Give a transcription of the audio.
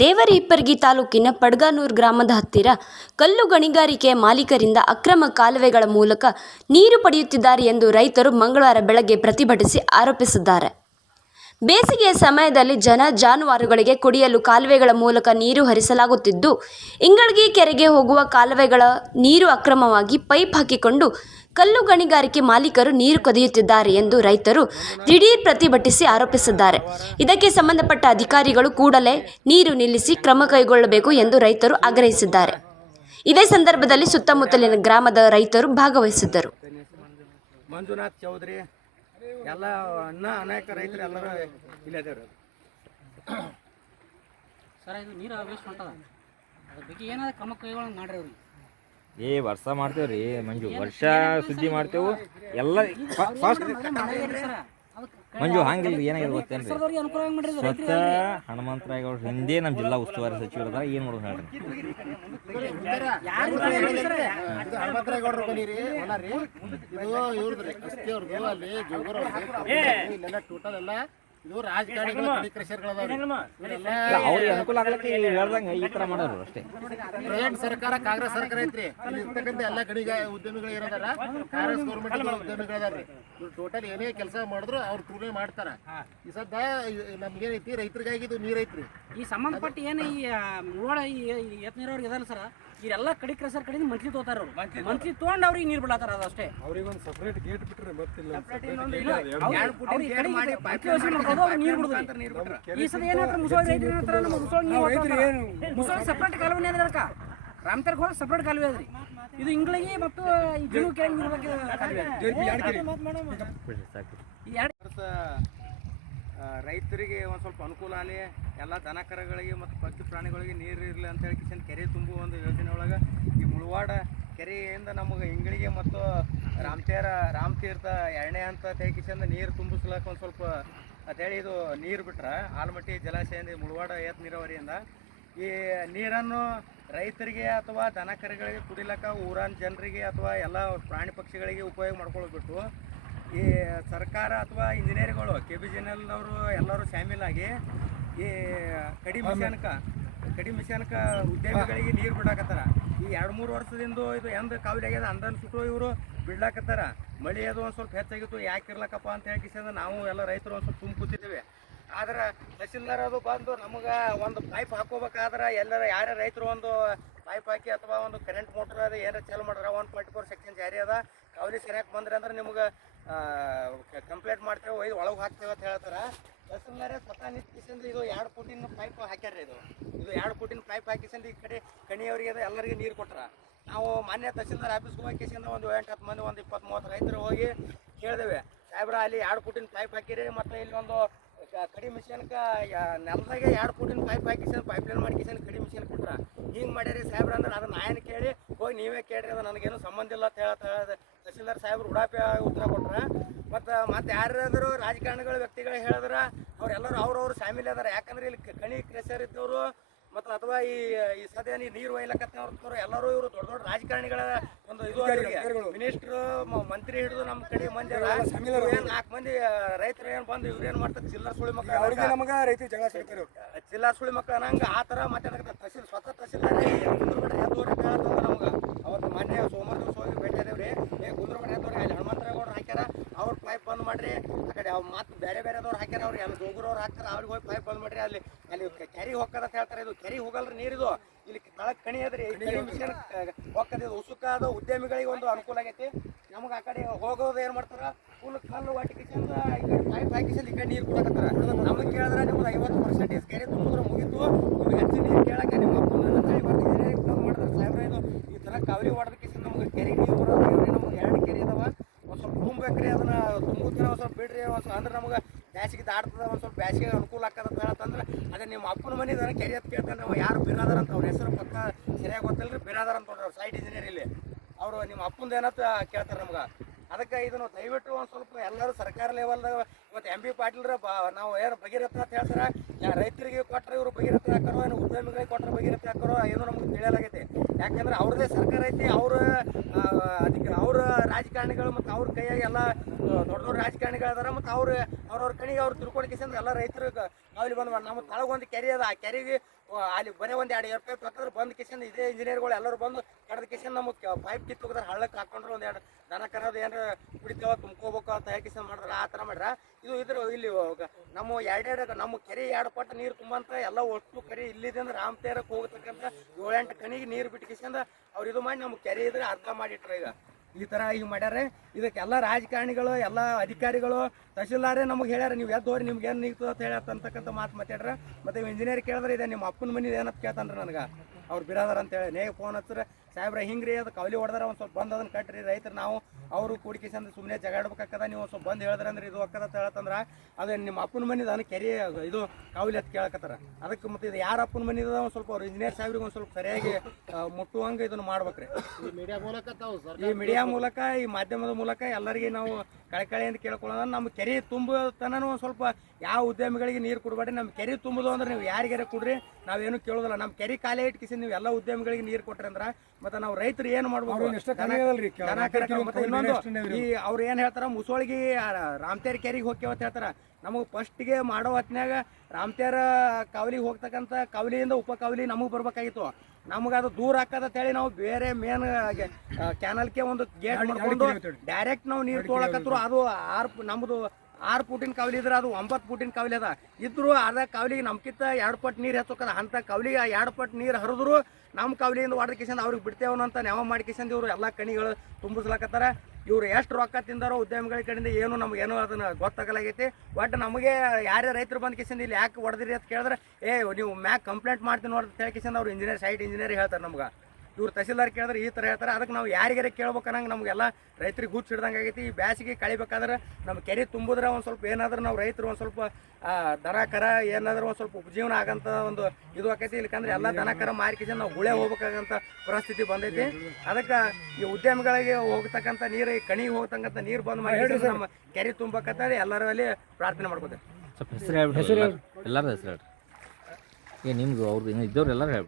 ದೇವರಿಪ್ಪರ್ಗಿ ತಾಲೂಕಿನ ಪಡ್ಗಾನೂರ್ ಗ್ರಾಮದ ಹತ್ತಿರ ಕಲ್ಲು ಗಣಿಗಾರಿಕೆಯ ಮಾಲೀಕರಿಂದ ಅಕ್ರಮ ಕಾಲುವೆಗಳ ಮೂಲಕ ನೀರು ಪಡೆಯುತ್ತಿದ್ದಾರೆ ಎಂದು ರೈತರು ಮಂಗಳವಾರ ಬೆಳಗ್ಗೆ ಪ್ರತಿಭಟಿಸಿ ಆರೋಪಿಸಿದ್ದಾರೆ. ಬೇಸಿಗೆಯ ಸಮಯದಲ್ಲಿ ಜನ ಜಾನುವಾರುಗಳಿಗೆ ಕುಡಿಯಲು ಕಾಲುವೆಗಳ ಮೂಲಕ ನೀರು ಹರಿಸಲಾಗುತ್ತಿದ್ದು, ಇಂಗಳಗಿ ಕೆರೆಗೆ ಹೋಗುವ ಕಾಲುವೆಗಳ ನೀರು ಅಕ್ರಮವಾಗಿ ಪೈಪ್ ಹಾಕಿಕೊಂಡು ಕಲ್ಲು ಗಣಿಗಾರಿಕೆ ಮಾಲೀಕರು ನೀರು ಕದಿಯುತ್ತಿದ್ದಾರೆ ಎಂದು ರೈತರು ದಿಢೀರ್ ಪ್ರತಿಭಟಿಸಿ ಆರೋಪಿಸಿದ್ದಾರೆ. ಇದಕ್ಕೆ ಸಂಬಂಧಪಟ್ಟ ಅಧಿಕಾರಿಗಳು ಕೂಡಲೇ ನೀರು ನಿಲ್ಲಿಸಿ ಕ್ರಮ ಕೈಗೊಳ್ಳಬೇಕು ಎಂದು ರೈತರು ಆಗ್ರಹಿಸಿದ್ದಾರೆ. ಇದೇ ಸಂದರ್ಭದಲ್ಲಿ ಸುತ್ತಮುತ್ತಲಿನ ಗ್ರಾಮದ ರೈತರು ಭಾಗವಹಿಸಿದ್ದರು. ಮಂಜುನಾಥ್ ಚೌಧರಿ ಎಲ್ಲ ಅನ್ನ ಅನೇಕ ರೈತರು ಎಲ್ಲರೂ ಇಲ್ಲೇ ಸರ್ ಇದು ನೀರು ವೇಸ್ಟ್ ಹೊಂಟದ ಅದ್ರ ಬಗ್ಗೆ ಏನಾದ್ರು ಕ್ರಮ ಕೈಗೊಳ್ಳಂಗೆ ಮಾಡ್ರಿ ಅವ್ರಿಗೆ ಏ ವರ್ಷ ಮಾಡ್ತೇವ್ರಿ ಮಂಜು. ವರ್ಷ ಸುದ್ದಿ ಮಾಡ್ತೇವು. ಎಲ್ಲ ಫಾಸ್ಟ್ ಮಂಜು ಹಂಗಿಲ್ಲ ಏನಾಗಿದೆ ಗೊತ್ತೇನ್ರಿ? ಸ್ವತಃ ಹನುಮಂತರಾಯಗೌಡ ಹಿಂದೆ ನಮ್ಮ ಜಿಲ್ಲಾ ಉಸ್ತುವಾರಿ ಸಚಿವರದ ಏನು ಮಾಡೋದು ಹೇಳ್ರಿ? ಅಲ್ಲಿ ಟೋಟಲ್ ಎಲ್ಲ ಇದು ಇವರೆಲ್ಲ ಅವ್ರಿಗೆ ಅನುಕೂಲ ಆಗ್ಲಿಕ್ಕೆ ಹೇಳ್ದಂಗೆ ಈ ತರ ಮಾಡೋರು ಅಷ್ಟೇ. ಪ್ರೆಸೆಂಟ್ ಸರ್ಕಾರ ಕಾಂಗ್ರೆಸ್ ಸರ್ಕಾರ ಐತ್ರಿ. ಅಲ್ಲಿ ಇರ್ತಕ್ಕಂಥ ಎಲ್ಲ ಗಣಿಗ ಉದ್ಯಮಿಗಳು ಇರೋದಾರ ಕಾಂಗ್ರೆಸ್ ಗೌರ್ಮೆಂಟ್ ಉದ್ಯಮಿಗಳದಾರ್ರಿ ಟೋಟಲ್ ಏನೇ ಕೆಲಸ ಮಾಡಿದ್ರು ಅವ್ರು ತೂನೇ ಮಾಡ್ತಾರ. ಈ ಸದ್ದ ನಮ್ಗೇನೈತಿ ರೈತರಿಗಾಗಿ ಇದು ನೀರ್ ಐತ್ರಿ ಈ ಸಂಬಂಧಪಟ್ಟ ಏನು ಈ ರೋಡ್ ಎತ್ ನೀರಾವರಿ ಇದಲ್ಲ ಸರ್? ಇವರೆಲ್ಲ ಕಡಿ ಕ್ರಸರ್ ಕಡೆಯಿಂದ ಮಂತ್ಲಿ ತೋತಾರ ಅವ್ರು. ಮಂತ್ಲಿ ತೊಗೊಂಡು ಅವ್ರಿಗೆ ನೀರು ಬಿಡತಾರ ಅದು ಅಷ್ಟೇ. ಅವ್ರಿಗೊಂದು ಸಪ್ರೇಟ್ ಗೇಟ್ ಬಿಟ್ರೆ ನೀರು ಬಿಡುದು ಈ ಸಲ ಏನಾದ್ರು ಮುಸೋಳಿ ರೈತರು ಏನಂತಾರ ನಮ್ಮ ಮುಸೋಳಿ ನೀರು ಮುಸೋಳಿ ಸಪ್ರೇಟ್ ಕಾಲುವೆ ಅದ ಅದಕ್ಕ. ರಾಮತರ್ಗ ಹೋಗಿ ಸಪ್ರೇಟ್ ಕಾಲುವೆ ಅದ್ರಿ. ಇದು ಇಂಗ್ಳಿಗೆ ಮತ್ತು ಇದು. ಕೆಳಗೆ ರೈತರಿಗೆ ಒಂದ್ ಸ್ವಲ್ಪ ಅನುಕೂಲ ಆಗಲಿ. ಎಲ್ಲ ದನ ಕರಗಳಿಗೆ ಮತ್ತು ಪಕ್ಷಿ ಪ್ರಾಣಿಗಳಿಗೆ ಇರಲಿ ಅಂತ ಹೇಳಿ ಕಿಶನ್ ಕೆರೆ ತುಂಬುವ ಒಂದು ಯೋಜನೆ ಒಳಗೆ ಈ ಮುಳವಾಡ ಕೆರೆಯಿಂದ ನಮಗೆ ಇಂಗಳಿಗೆ ಮತ್ತು ರಾಮತೇರ ರಾಮತೀರ್ಥ ಎಣ್ಣೆ ಅಂತ ಕಿಶನ್ ನೀರು ತುಂಬಿಸ್ಲಕ್ಕ ಒಂದು ಸ್ವಲ್ಪ ಅಂತೇಳಿ ಇದು ನೀರು ಬಿಟ್ರೆ ಆಲಮಟ್ಟಿ ಜಲಾಶಯದಿಂದ ಮುಳವಾಡ ಏತ್ ನೀರಾವರಿಯಿಂದ ಈ ನೀರನ್ನು ರೈತರಿಗೆ ಅಥವಾ ದನ ಕರುಗಳಿಗೆ ಕುಡಿಲಕ್ಕ ಊರಾನ್ ಜನರಿಗೆ ಅಥವಾ ಎಲ್ಲ ಪ್ರಾಣಿ ಪಕ್ಷಿಗಳಿಗೆ ಉಪಯೋಗ ಮಾಡ್ಕೊಳ್ಬಿಟ್ಟು ಈ ಸರ್ಕಾರ ಅಥವಾ ಇಂಜಿನಿಯರ್ಗಳು ಕೆ ಬಿ ಜನಲ್ದವರು ಎಲ್ಲರೂ ಶಾಮೀಲಾಗಿ ಈ ಕಡಿಮೆ ಮಿಷನ್ಕ ಕಡಿ ಮಿಷನ್ಕ ಉದ್ಯಮಿಗಳಿಗೆ ನೀರು ಬಿಡಾಕತ್ತಾರ. ಈ ಎರಡು ಮೂರು ವರ್ಷದಿಂದ ಇದು ಎಂದ ಕಾವಲಿ ಆಗ್ಯದ ಅಂದನ್ ಸುಟ್ಟು ಇವರು ಬಿಡ್ಲಾಕತ್ತಾರ. ಮಳೆ ಅದು ಒಂದು ಸ್ವಲ್ಪ ಹೆಚ್ಚಾಗಿತ್ತು, ಯಾಕೆ ಇರ್ಲಕ್ಕಪ್ಪ ಅಂತ ಹೇಳಿ ನಾವು ಎಲ್ಲ ರೈತರು ಒಂದು ಸ್ವಲ್ಪ ತುಂಬ ಆದ್ರೆ ತಹಸೀಲ್ದಾರ್ ಅದು ಬಂದು ನಮಗೆ ಒಂದು ಪೈಪ್ ಹಾಕೋಬೇಕಾದ್ರೆ ಎಲ್ಲರ ಯಾರ ರೈತರು ಒಂದು ಪೈಪ್ ಹಾಕಿ ಅಥವಾ ಒಂದು ಕರೆಂಟ್ ಮೋಟರ್ ಅದು ಏನಾರ ಚಾಲು ಮಾಡ್ರ ಒನ್ ಟ್ವೆಂಟಿ ಫೋರ್ ಸೆಕ್ಷನ್ ಜಾರಿ ಅದ. ಕಾವಲಿ ಸರಿಯಾಗಿ ಬಂದ್ರೆ ಅಂದ್ರೆ ನಿಮ್ಗೆ ಕಂಪ್ಲೇಂಟ್ ಮಾಡ್ತೇವೆ, ಒಯ್ದು ಒಳಗೆ ಹಾಕ್ತೇವೆ ಅಂತ ಹೇಳ್ತಾರೆ. ತಹಸೀಲ್ದಾರೇ ಸ್ವತಃ ನಿಂತ್ಕಿಸಿಂದ ಇದು ಎರಡು ಫುಟಿನ ಪೈಪ್ ಹಾಕ್ಯಾರ ಇದು. ಇದು ಎರಡು ಫುಟಿನ ಪೈಪ್ ಹಾಕಿಸಿಂದ ಈ ಕಡೆ ಕಣಿಯವರಿಗೆ ಅದು, ಎಲ್ಲರಿಗೆ ನೀರು ಕೊಟ್ರ. ನಾವು ಮಾನ್ಯ ತಹಸೀಲ್ದಾರ್ ಆಫೀಸ್ಗೆ ಹೋಗಿ ಕಿಸಿಂದ ಒಂದು ಎಂಟು, ಹತ್ತು ಮಂದಿ, ಒಂದು ಇಪ್ಪತ್ತು ಮೂವತ್ತು ರೈತರು ಹೋಗಿ ಕೇಳಿದೆವು, ಸಾಹೇಬ್ರ, ಅಲ್ಲಿ ಎರಡು ಫುಟಿನ ಪೈಪ್ ಹಾಕಿರಿ, ಮತ್ತು ಇಲ್ಲಿ ಒಂದು ಕಡಿ ಮಿಷನ್ಕ ನೆಲದಾಗೆ ಎರಡು ಫುಟಿನ ಪೈಪ್ ಹಾಕಿಸಿದ ಪೈಪ್ ಲೈನ್ ಮಾಡ್ಕಿಸಿಂದ ಕಡಿ ಮಿಷನ್ ಕೊಟ್ರ. ಹಿಂಗೆ ಮಾಡ್ಯಾರಿ ಸಾಹೇಬ್ರ ಅಂದ್ರೆ ಅದನ್ನ ನಾಯನ್ ಕೇಳಿ, ಹೋಗಿ ನೀವೇ ಕೇಳಿರಿ, ಅದು ನನಗೇನು ಸಂಬಂಧ ಇಲ್ಲ, ಅಂತ ಹೇಳ ತಹಸೀಲ್ದಾರ್ ಸಾಹೇಬ್ರು ಉಡಾಪಿ ಉತ್ತರ ಕೊಟ್ರ. ಮತ್ತು ಯಾರಾದರೂ ರಾಜಕಾರಣಿಗಳು ವ್ಯಕ್ತಿಗಳು ಹೇಳಿದ್ರ ಅವ್ರೆಲ್ಲರೂ ಅವ್ರವ್ರು ಫ್ಯಾಮಿಲಿ ಅದಾರ. ಯಾಕಂದ್ರೆ ಇಲ್ಲಿ ಕಣಿ ಕ್ರೆಷರ್ ಇದ್ದವರು ಮತ್ತು ಅಥವಾ ಈ ಈ ಸದ್ಯ ನೀರು ಒಯ್ಲಕತ್ತವ್ರು ಎಲ್ಲರೂ ಇವರು ದೊಡ್ಡ ದೊಡ್ಡ ರಾಜಕಾರಣಿಗಳ ಒಂದು ಇದು ಮಿನಿಸ್ಟ್ರು ಮಂತ್ರಿ ಹಿಡಿದು ನಮ್ಮ ಕಡೆ ಮಂದಿ ಏನು ನಾಲ್ಕು ಮಂದಿ ರೈತರು ಏನು ಬಂದು ಇವ್ರು ಏನು ಮಾಡ್ತಾರೆ ಜಿಲ್ಲಾ ಸುಳಿ ಮಕ್ಕಳು ನಮಗೆ ರೈತ ಜಗಳ ಸಿಗ್ತಾರೆ ಜಿಲ್ಲಾ ಸುಳಿ ಮಕ್ಕಳು ನಂಗೆ ಆ ಥರ ಮಾತಾಡಕ್ಕೆ ತಹಸೀಲ್ ಸ್ವತಃ ತಹಸೀಲ್ದಾರ್ ನಮ್ಗೆ ಅವತ್ತು ಮೊನ್ನೆ ಸೋಮವಾರ ದಿವಸ ಹೋಗಿ ಭೇಟಿ ಅದೇವ್ರಿ ಏ ಕುಂದ್ರಬೇಡ ಎದ್ದೋರಿ ಅಲ್ಲಿ ಹನುಮಂತರಾಯಗೌಡ್ರು ಹಾಕ್ಯಾರ ಅವ್ರ ಪೈಪ್ ಬಂದ್ ಮಾಡ್ರಿ ಆ ಕಡೆ ಅವ್ರು ಮತ್ತೆ ಬೇರೆ ಬೇರೆದವ್ರು ಹಾಕ್ಯಾರ ಅವ್ರು ಎಲ್ಲ ಡೋಗ್ರವ್ರು ಹಾಕ್ತಾರ, ಅವ್ರಿಗೆ ಹೋಗಿ ಪೈಪ್ ಬಂದ್ ಮಾಡ್ರಿ, ಅಲ್ಲಿ ಅಲ್ಲಿ ಕೆರಿ ಹೋಗದ ಹೇಳ್ತಾರೆ. ಇದು ಕೆರಿ ಹೋಗಲ್ರಿ ನೀರಿದು. ಇಲ್ಲಿ ತಳಕ್ ಕಣಿ ಅದ್ರಿ ಕಣಿ ಮಿಷನ್ ಉಸುಕ ಅದು, ಉದ್ಯಮಿಗಳಿಗೆ ಒಂದು ಅನುಕೂಲ ಆಗೈತಿ. ನಮ್ಗೆ ಆ ಕಡೆ ಹೋಗೋದು ಏನು ಮಾಡ್ತಾರ ಫುಲ್ ಕಲ್ಲು ವಾಟಿಕಿಸಿಂದ ಈ ಕಡೆ ಪೈಪ್ ಈ ಕಡೆ ನೀರು ಕೊಡಕತ್ತಾರ. ನಮಗೆ ಕೇಳಿದ್ರೆ ನಿಮ್ಗೆ ಐವತ್ತು ಪರ್ಸೆಂಟೇಜ್ ಕೆರೆ ತುಂಬಿದ್ರೆ ಮುಗಿತು. ನಿಮ್ಗೆ ಹೆಚ್ಚು ನೀರು ಕೇಳಕ್ಕೆ ನಿಮ್ಮ ಅಂತೇಳಿ ಮಾಡಿದ್ರೆ ಸಾಹೇಬ್ರ, ಇದು ಈ ಥರ ಕಾವಲಿ ವಾಡದ ಕಿಸಿ ನಮ್ಗೆ ಕೆರೆ ನೀರು ಬರೋದು ನಮ್ಗೆ ಎರಡು ಕೆರೆ ಅದಾವ. ಒಂದು ಸ್ವಲ್ಪ ತುಂಬೇಕ್ರಿ ಅದನ್ನ ತುಂಬುತ್ತೀರ ಒಂದು ಸ್ವಲ್ಪ ಬಿಡ್ರಿ, ಒಂದು ಅಂದ್ರೆ ನಮಗೆ ಬ್ಯಾಸಿಗೆ ದಾಡ್ತದ ಒಂದು ಸ್ವಲ್ಪ ಬ್ಯಾಸಿಗೆ ಅನುಕೂಲ ಆಗ್ತದ ಅಂತ ಹೇಳ್ತಂದ್ರೆ ಅದೇ ನಿಮ್ಮ ಅಪ್ಪನ ಮನೆ ಇದನ್ನ ಕೆರೆ ಅಂತ ಕೇಳ್ತಾನೆ ಯಾರು ಬಿರಾದಾರ ಅಂತ ಅವ್ರ ಹೆಸರು ಪಕ್ಕ ಸರಿಯಾಗಿ ಗೊತ್ತಿಲ್ರಿ, ಬಿರಾದಾರ ಅಂತ ಅವ್ರು, ಸೈಟ್ ಇಂಜಿನಿಯರ್ ಇಲ್ಲಿ. ಅವರು ನಿಮ್ಮ ಅಪ್ಪಂದ ಏನಂತ ಕೇಳ್ತಾರೆ ನಮ್ಗೆ. ಅದಕ್ಕೆ ಇದನ್ನು ದಯವಿಟ್ಟು ಒಂದು ಸ್ವಲ್ಪ ಎಲ್ಲರೂ ಸರ್ಕಾರ ಲೆವೆಲ್ದಾಗ ಇವತ್ತು ಎಂ ಬಿ ಪಾಟೀಲ್ರ ನಾವು ಏನು ಭಗೀರಥ ಅಂತ ಹೇಳ್ತಾರೆ ರೈತರಿಗೆ ಕೊಟ್ಟರೆ ಇವರು ಭಗೀರಥ ಹಾಕಾರೋ, ಏನು ಉದ್ಯಮಿಗಳಿಗೆ ಕೊಟ್ಟರೆ ಭಗೀರಥ ಹಾಕಾರೋ, ಏನೋ ನಮ್ಗೆ ತಿಳಿಯಲಾಗೈತೆ. ಯಾಕಂದ್ರೆ ಅವ್ರದೇ ಸರ್ಕಾರ ಐತಿ, ಅವ್ರ ಅದಕ್ಕೆ ಅವ್ರ ರಾಜಕಾರಣಿಗಳು ಮತ್ತು ಅವ್ರ ಕೈಯಾಗಿ ಎಲ್ಲ ದೊಡ್ಡ ದೊಡ್ಡ ರಾಜಕಾರಣಿಗಳು ಮತ್ತು ಅವ್ರ ಅವ್ರವ್ರ ಕಣಿಗೆ ಅವ್ರು ತಿಳ್ಕೊಳಕ್ಕೆ ಎಲ್ಲ ರೈತರು ಕಾವಲಿ ಬಂದ್ ನಮ್ಮ ತಳಗೊಂದು ಕೆರೆ ಅದ, ಆ ಕೆರೆಗೆ ಅಲ್ಲಿ ಬರೀ ಒಂದು ಎರಡು ಪೈಪ್ ಹಾಕಿದ್ರೆ ಬಂದು ಕಿಶನ್, ಇದೇ ಇಂಜಿನಿಯರ್ಗಳು ಎಲ್ಲರೂ ಬಂದು ಕಡದ ಕಿಶನ್ ನಮಗೆ ಪೈಪ್ ಕಿತ್ತು ಹೋಗಿದ್ರೆ ಹಳ್ಳಕ್ಕೆ ಹಾಕೊಂಡ್ರು ಒಂದು ಎರಡು ದನ ಕರೋದು ಏನಾರ ಕುಡಿತೇವ, ತುಂಬ್ಕೋಬೇಕು ಅಂತ ಕಿಶನ್ ಮಾಡಿದ್ರೆ. ಆ ಥರ ಮಾಡ್ರ. ಇದು ಇದ್ರ ಇಲ್ಲಿ ನಮ್ಮ ಎರಡೆರಡು ನಮ್ಮ ಕೆರೆ ಎರಡು ಪಟ್ಟು ನೀರು ತುಂಬಂತ ಎಲ್ಲ ಒಟ್ಟು ಕೆರೆ ರಾಮ್ ತೇರಕ್ಕೆ ಹೋಗತಕ್ಕಂಥ ಏಳೆಂಟು ಕಣಿಗೆ ನೀರು ಬಿಟ್ಟು ಕಿಶನ್ ಅವ್ರು ಇದು ಮಾಡಿ ನಮ್ಮ ಕೆರೆ ಇದ್ರೆ ಅರ್ಧ ಮಾಡಿಟ್ರೆ ಈಗ. ಈ ಥರ ಈಗ ಮಾಡ್ಯಾರ ಇದಕ್ಕೆಲ್ಲ ರಾಜಕಾರಣಿಗಳು, ಎಲ್ಲ ಅಧಿಕಾರಿಗಳು ತಹಶೀಲ್ದಾರೇ ನಮಗೆ ಹೇಳ್ಯಾರ ನೀವು ಎದ್ದೋರಿ ನಿಮ್ಗೆ ಏನು ನಿಂತು ಅಂತ ಹೇಳ್ಯಾರ ಅಂತಕ್ಕಂಥ ಮಾತು ಮಾತಾಡ್ರ. ಮತ್ತೆ ಇಂಜಿನಿಯರ್ ಕೇಳಿದ್ರೆ ಇದೆ ನಿಮ್ಮ ಅಪ್ಪನ ಮನೆ ಏನಂತ ಕೇಳ್ತಾನ್ರಿ ನನಗೆ. ಅವ್ರು ಬಿಡದಾರ ಅಂತೇಳಿ ನೇ ಫೋನ್ ಹಚ್ಚಿದ್ರೆ ಸಾಹೇಬ್ರ ಹಿಂಗ್ರಿ ಅದು ಕವಲಿ ಹೊಡೆದ್ರೆ ಒಂದು ಸ್ವಲ್ಪ ಬಂದು ಅದನ್ನ ಕಟ್ಟ್ರಿ ರೈತರು ನಾವು ಅವರು ಕೂಡಿಕೆಸಂದ್ರೆ ಸುಮ್ಮನೆ ಜಗಾಡ್ಬೇಕಾಗ್ತದ ನೀವು ಸ್ವಲ್ಪ ಬಂದು ಹೇಳಿದ್ರೆ ಅಂದ್ರೆ ಇದು ಅಕ್ಕದ ಹೇಳತ್ತಂದ್ರೆ ಅದು ನಿಮ್ಮ ಅಪ್ಪನ ಮನೆ ಅದನ್ನ ಕೆರೆ ಇದು ಕಾವಲಿ ಅಂತ ಕೇಳಕತ್ತಾರ. ಅದಕ್ಕೆ ಮತ್ತೆ ಇದು ಯಾರ ಅಪ್ಪನ ಮನಿದ ಒಂದು ಸ್ವಲ್ಪ ಅವ್ರು ಇಂಜಿನಿಯರ್ ಸಾಹೇಬ್ರಿಗೆ ಒಂದು ಸ್ವಲ್ಪ ಸರಿಯಾಗಿ ಮುಟ್ಟುವಂಗೆ ಇದನ್ನ ಮಾಡ್ಬೇಕ್ರಿ. ಈ ಮೀಡಿಯಾ ಮೂಲಕ ಈ ಮಾಧ್ಯಮದ ಮೂಲಕ ಎಲ್ಲರಿಗೆ ನಾವು ಕಳೆ ಅಂತ ಕೇಳ್ಕೊಳ್ಳೋಣ ನಮ್ಮ ಕೆರೆ ತುಂಬ ತನೂ ಒಂದು ಸ್ವಲ್ಪ ಯಾವ ಉದ್ಯಮಿಗಳಿಗೆ ನೀರು ಕೊಡಬೇಡಿ ನಮ್ಮ ಕೆರೆ ತುಂಬೋದು ಅಂದ್ರೆ ನೀವು ಯಾರಿಗಾರ ಕೊಡ್ರಿ ನಾವೇನು ಕೇಳೋದಿಲ್ಲ. ನಮ್ಮ ಕೆರೆ ಕಾಲ ಇಟ್ಕಿಸಿ ನೀವು ಎಲ್ಲ ಉದ್ಯಮಿಗಳಿಗೆ ನೀರು ಕೊಟ್ರಿ ಅಂದ್ರೆ ಮತ್ತೆ ನಾವು ರೈತರು ಏನು ಮಾಡ್ಬೋದು? ಮತ್ತೆ ಇನ್ನೊಂದು ಈ ಅವ್ರು ಏನು ಹೇಳ್ತಾರ ಮುಸೋಳಿಗೆ ರಾಮತೇರಿ ಕೆರೆಗೆ ಹೋಗ್ಯವತ್ತು ಹೇಳ್ತಾರ. ನಮಗೆ ಫಸ್ಟ್ಗೆ ಮಾಡೋ ಹೊತ್ತಿನಾಗ ರಾಮತೇರ ಕಾವಲಿಗೆ ಹೋಗ್ತಕ್ಕಂಥ ಕಾವಲಿಯಿಂದ ಉಪ ಕಾವಲಿ ನಮಗೆ ಬರ್ಬೇಕಾಗಿತ್ತು. ನಮಗೆ ಅದು ದೂರ ಹಾಕದ ಹೇಳಿ ನಾವು ಬೇರೆ ಮೇನ್ ಕ್ಯಾನಲ್ಗೆ ಒಂದು ಗೇಟ್ ಮಾಡ್ಕೊಂಡು ಡೈರೆಕ್ಟ್ ನಾವು ನೀರು ತೊಗೊಳಕತ್ರು ಅದು ಆರು ನಮ್ಮದು ಆರು ಫೂಟಿನ ಕಾವಲಿ ಇದ್ರೆ ಅದು ಒಂಬತ್ತು ಫೂಟಿನ ಕಾವಲಿ ಅದ. ಇದ್ರು ಅದ ಕಾವಲಿಗೆ ನಮ್ಕಿಂತ ಎರಡು ಪಟ್ಟು ನೀರು ಹೆಚ್ಚೋಕದ ಅಂತ ಕವಲಿಗೆ ಎರಡು ಪಟ್ಟು ನೀರು ಹರಿದ್ರು ನಮ್ಮ ಕವಲಿಯಿಂದ ವಾಟರ್ ಕಿಸನ್ ಅವ್ರಿಗೆ ಬಿಡ್ತೇವನು ಅಂತ ನೆವ ಮಾಡಿ ಕಿಸನ್ ಇವರು ಎಲ್ಲ ಕಣಿಗಳು ತುಂಬಿಸ್ಲಾಕತ್ತಾರ. ಇವ್ರು ಎಷ್ಟು ರೊಕ್ಕ ತಿಂದಾರೋ ಉದ್ಯಮಿಗಳ ಕಡೆಯಿಂದ ಏನು ನಮ್ಗೆ ಏನು ಅದನ್ನ ಗೊತ್ತಾಗಲಾಗೈತಿ. ಒಟ್ಟು ನಮಗೆ ಯಾರೇ ರೈತರು ಬಂದು ಕಿಸಿಂದ ಇಲ್ಲಿ ಯಾಕೆ ಹೊಡೆದಿರಿ ಅಂತ ಕೇಳಿದ್ರೆ, ಏ, ನೀವು ಮ್ಯಾಕ್ ಕಂಪ್ಲೇಂಟ್ ಮಾಡ್ತೀನಿ ನೋಡಿ ಅಂತ ಕಿಸನ್ ಅವ್ರು ಇಂಜಿನಿಯರ್ ಸೈಟ್ ಇಂಜಿನಿಯರ್ ಹೇಳ್ತಾರೆ ನಮ್ಗೆ. ಇವ್ರು ತಹಸೀಲ್ದಾರ್ ಕೇಳಿದ್ರೆ ಈ ಥರ ಹೇಳ್ತಾರೆ. ಅದಕ್ಕೆ ನಾವು ಯಾರಿಗಾರ ಕೇಳ್ಬೇಕನ್ನಂಗೆ ನಮಗೆಲ್ಲ ರೈತರಿಗೆ ಹುಚ್ಚು ಹಿಡ್ದಂಗೆ ಆಗೈತಿ. ಈ ಬ್ಯಾಸಿಗೆ ಕಳಿಬೇಕಾದ್ರೆ ನಮ್ಮ ಕೆರೆ ತುಂಬಿದ್ರೆ ಒಂದು ಸ್ವಲ್ಪ ಏನಾದ್ರೂ ನಾವು ರೈತರು ಒಂದು ಸ್ವಲ್ಪ ದರ ದನ ಕರ ಏನಾದ್ರೂ ಒಂದು ಸ್ವಲ್ಪ ಉಪಜೀವನ ಆಗಂತ ಒಂದು ಇದು ಆಕೈತಿ. ಇಲ್ಲಕಂದ್ರೆ ಎಲ್ಲ ದನ ಕರ ಮಾರಿಕಿಸಿ ನಾವು ಗುಳೆ ಹೋಗ್ಬೇಕಾಗಂತ ಪರಿಸ್ಥಿತಿ ಬಂದೈತಿ. ಅದಕ್ಕೆ ಈ ಉದ್ಯಮಿಗಳಿಗೆ ಹೋಗ್ತಕ್ಕಂಥ ನೀರು ಈ ಕಣಿಗೆ ಹೋಗ್ತಕ್ಕಂಥ ನೀರು ಬಂದ್ ಮಾಡಿ ನಮ್ಮ ಕೆರೆ ತುಂಬಕತ್ತ ಎಲ್ಲರಲ್ಲಿ ಪ್ರಾರ್ಥನೆ ಮಾಡ್ಕೋತೀವಿ ಸ್ವಲ್ಪ ಹೆಸರು ಹೇಳ್ಬಿಟ್ಟು ಎಲ್ಲರ ಹೆಸರು ಹೇಳಿ ಏ ನಿಮ್ಗೆ ಅವ್ರದ್ದು ಇದ್ದವ್ರು ಎಲ್ಲರೂ ಹೇಳ್ಬಿಟ್ಟು